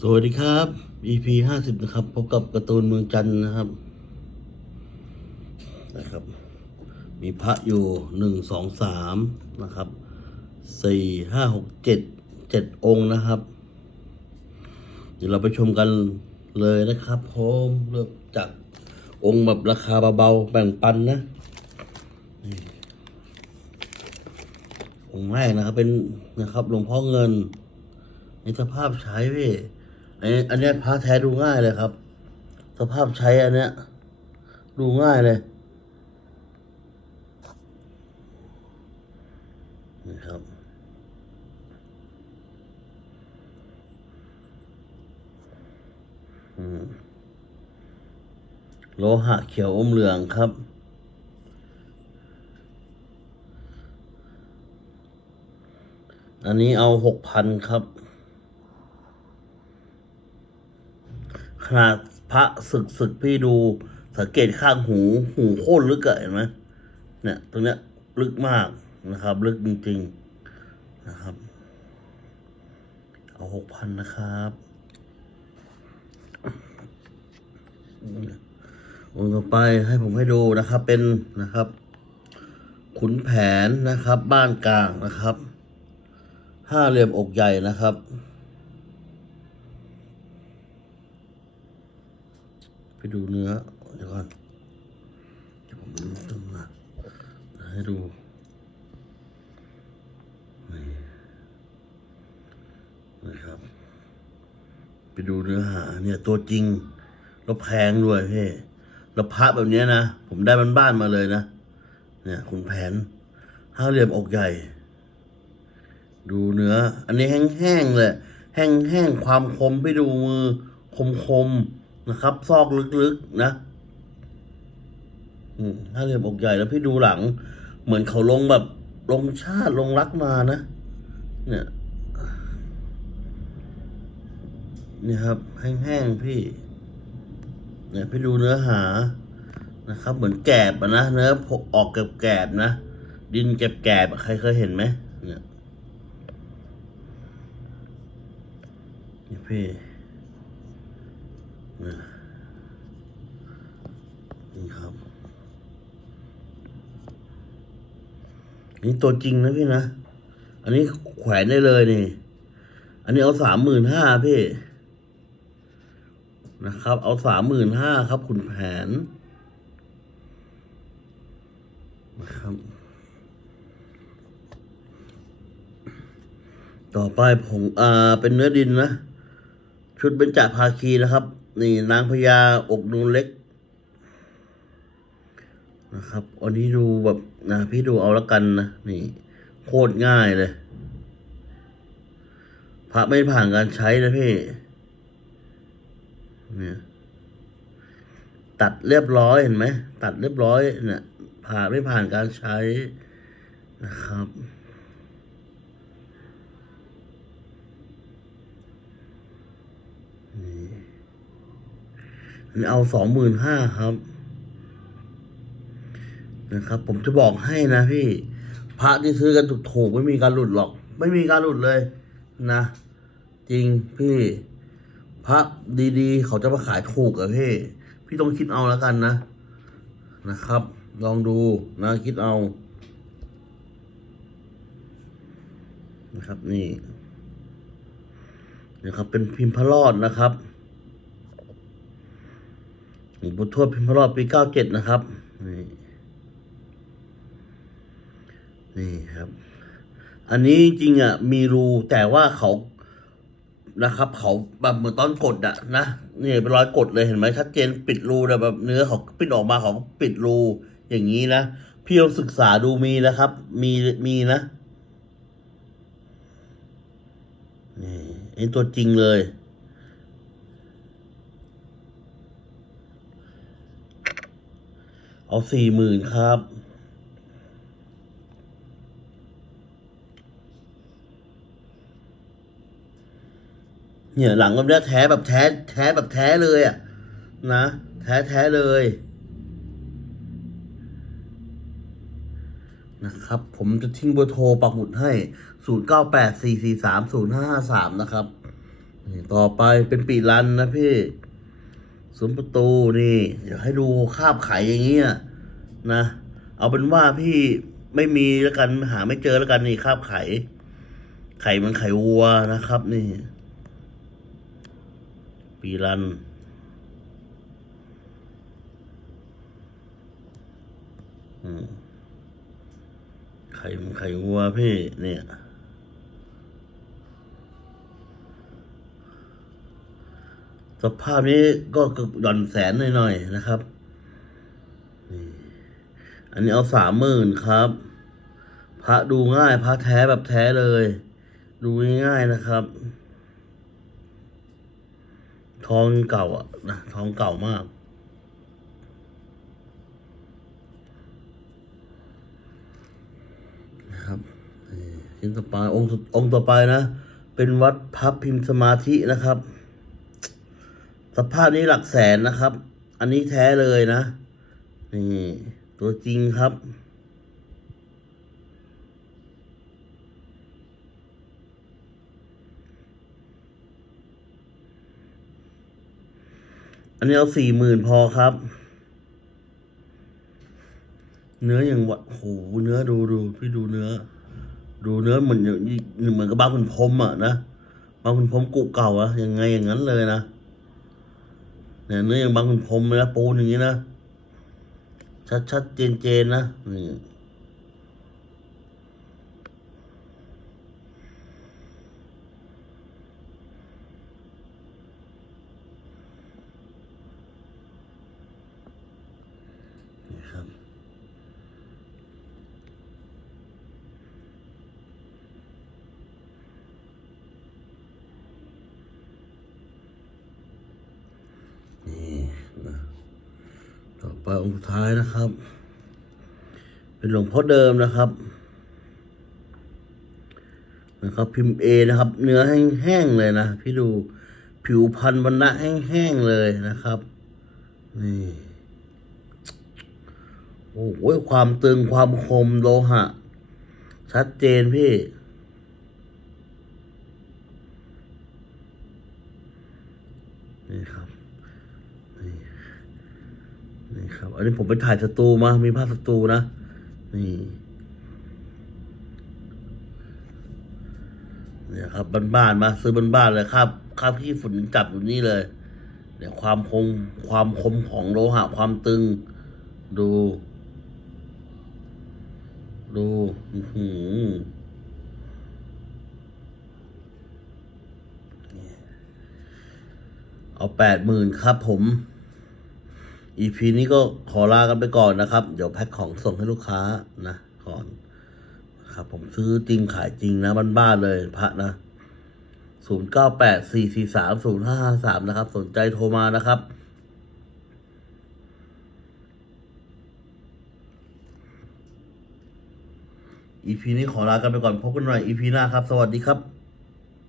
สวัสดีครับ EP ห้าสิบนะครับ พบกับการ์ตูนเมืองจันทร์นะครับ นะครับ มีพระอยู่หนึ่งสองสามนะครับสี่ห้าหกเจ็ดเจ็ดองค์นะครับ เดี๋ยวเราไปชมกันเลยนะครับผมเริ่มจากองค์แบบราคาเบาๆแบ่งปันนะ องค์แรกนะครับเป็นนะครับหลวงพ่อเงินในสภาพใช้พี่ อันนี้อันนี้พระแท้ดูง่ายเลยครับ สภาพใช้อันเนี้ย ดูง่ายเลยนี่ครับโลหะเขียวอมเหลืองครับ อันนี้เอาหกพันครับ ขนาพระศึกศึกพี่ดู สังเกตข้างหู หูโคตรลึกอะเห็นไหมเนี่ย ตรงเนี้ยลึกมากนะครับ ลึกจริงๆนะครับ เอาหกพันนะครับองค์ต่อไปให้ผมให้ดูนะครับ เป็นนะครับ ขุนแผนนะครับ บ้านกลางนะครับ ห้าเหลี่ยมอกใหญ่นะครับ ไป ดูเนื้อ เดี๋ยวก่อนเดี๋ยวผมดูตึงมาให้ดูนี่นะครับ ไปดูเนื้อหาเนี่ยตัวจริงแล้วแพงด้วยพี่แล้วพระแบบนี้นะ ผมได้บ้านๆมาเลยนะ เนี่ยขุนแผนห้าเหลี่ยมอกใหญ่ ดูเนื้อ อันนี้แห้งๆเลย แห้งๆ ความคมไปดูมือ คมๆ นะครับ ซอกลึกๆนะถ้าเรียบอกใหญ่แล้วพี่ดูหลัง เหมือนเขาลงแบบลงชาติลงรักมานะ เนี่ยนี่ครับ แห้งๆพี่ เนี่ยพี่ดูเนื้อหานะครับ เหมือนแกบอะนะเนื้อออกแกบๆนะ ดินแกบๆใครเคยเห็นไหมเนี่ยนี่พี่ นะนี่ครับ นี่ตัวจริงนะพี่นะ อันนี้แขวนได้เลยนี่ อันนี้เอาสามหมื่นห้าพี่ นะครับ เอาสามหมื่นห้าครับคุณแผนนะครับต่อไปผมอ่าเป็นเนื้อดินนะ ชุดเบญจภาคีนะครับ นี่นางพญาอกนูนเล็ก นะครับ อันนี้ดูแบบนะพี่ดูเอาละกันนะนี่ โคตรง่ายเลยพระไม่ผ่านการใช้นะพี่เนี่ยตัดเรียบร้อยเห็นไหมตัดเรียบร้อยเนี่ยผ่านไม่ผ่านการใช้นะครับ อันนี้ เอาสองหมื่นห้าครับนะครับ ผมจะบอกให้นะพี่พระที่ซื้อกันถูกๆไม่มีการหลุดหรอก ไม่มีการหลุดเลยนะ จริงพี่พระดีๆ เขาจะมาขายถูกอะพี่ พี่ต้องคิดเอาแล้วกันนะนะครับ ลองดูนะคิดเอานะครับนี่นะครับเป็นพิมพ์พระรอดนะครับ หลวงปู่ทวดพิมพ์พรอดปีเก้าเจ็ดนะครับ นี่นี่ครับ อันนี้จริงอะ มีรูแต่ว่าเขานะครับ เขาแบบเหมือนตอนกดอะนะนี่เป็นรอยกดเลยเห็นไหมชัดเจนปิดรูแต่แบบเนื้อเขาปิดออกมาเขาปิดรูอย่างนี้นะพี่ลองศึกษาดูมีนะครับ มีมีนะนี่ไอตัวจริงเลย เอาสี่หมื่นครับ เนี่ยหลังก็ได้แท้แบบแท้แท้แบบแท้เลยอะ นะ แท้แท้เลย นะครับ ผมจะทิ้งเบอร์โทรปักหมุดให้ 0 9 8 4 4 3 0 5 5 3 นะครับ ต่อไปเป็นปีรันนะพี่ ซุ้มประตูนี่เดี๋ยวให้ดูคาบไขอย่างเงี้ยนะ เอาเป็นว่าพี่ไม่มีแล้วกันหาไม่เจอแล้วกันนี่คาบไขไข่มันไข่วัวนะครับ นี่ปีรันไข่มันไข่วัวพี่เนี่ย สภาพนี้ก็กือบหย่อนแสนหน่อยๆนะครับ อันนี้เอาสามหมื่นครับ พระดูง่ายพระแท้แบบแท้เลย ดูง่ายๆนะครับ ทองเก่าอะนะทองเก่ามาก นะครับนี่ชิ้นต่อไปองค์องค์ต่อไปนะ เป็นวัดพับพิมพ์สมาธินะครับ สภาพนี้หลักแสนนะครับ อันนี้แท้เลยนะ นี่ตัวจริงครับ อันนี้เอาสี่หมื่นพอครับ เนื้ออย่างวะโหเนื้อดูดูพี่ดูเนื้อ ดูเนื้อเหมือนเหมือนกับบางคุณพรมอะนะบางคุณพรมกุเก่าอะยังไงอย่างนั้นเลยนะ เนี่ยเนื้ออย่างบางคุณพรมเลยนะปูนอย่างนี้นะ ชัดชัดเจนเจนนะนี่ครับ นี่นะ ต่อไปองค์สุดท้ายนะครับ เป็นหลวงพ่อเดิมนะครับนะครับพิมพ์เอนะครับ เนื้อแห้งๆเลยนะพี่ดูผิวพันธุ์วรรณะแห้งๆเลยนะครับนี่โอ้โหความตึงความคมโลหะ ชัดเจนพี่ นี่ครับ นี่ นี่ครับ อันนี้ผมไปถ่ายสตูมา มีภาพสตูนะ นี่ เนี่ยครับบ้านๆมา ซื้อบ้านๆเลยครับคราบขี้ฝุ่นจับอยู่นี่เลยเนี่ยความคมความคมของโลหะ ความตึง ดู ดูอื้อหือเอาแปดหมื่นครับผม EP นี้ก็ขอลากันไปก่อนนะครับ เดี๋ยวแพ็คของส่งให้ลูกค้านะก่อนครับผมซื้อจริงขายจริงนะบ้านๆเลยพระนะศูนย์เก้าแปดสี่สี่สามศูนย์ห้าสามนะครับ สนใจโทรมานะครับ EP นี้ขอลากันไปก่อนพบกันใหม่ EP หน้าครับ สวัสดีครับ